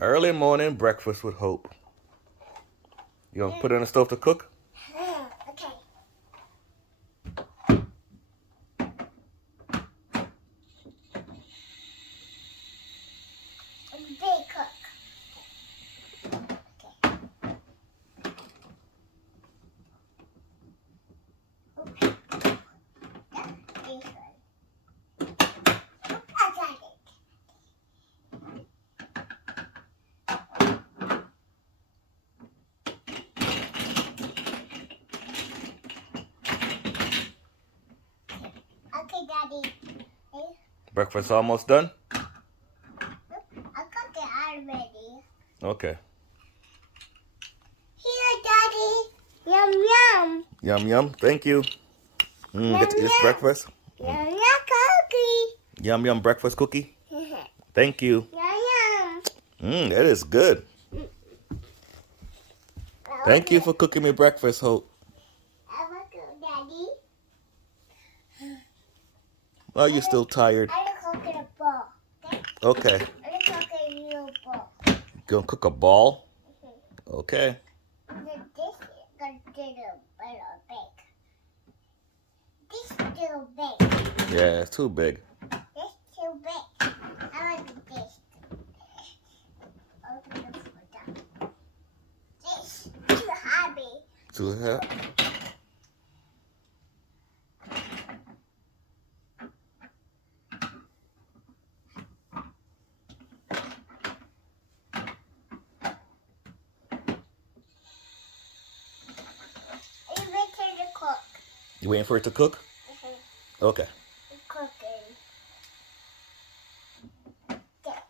Early morning breakfast with Hope. You gonna put it on the stove to cook? Okay. Big cook. Okay. This one. I got it. Okay, Daddy. Breakfast almost done? I cooked it already. Okay. Here, Daddy. Yum, yum. Yum, yum. Thank you. Yum, Get to this yum. breakfast. Yum, yum, cookie. Yum, yum breakfast cookie. Thank you. Yum, yum. That is good. Thank you for cooking me breakfast, Hope. I will go, Daddy. Are you still tired? I will cook in a bowl. Okay. I will cook in a little bowl. Gonna cook a ball? Okay. This is gonna do a little big. This is too big. Yeah, it's too big. This too big. I like this. Open the food up. This too heavy. Too heavy? Are you ready to cook? You waiting for it to cook? Okay. It's cooking. There.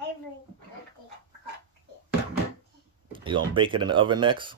I'm ready to cook it. You gonna bake it in the oven next?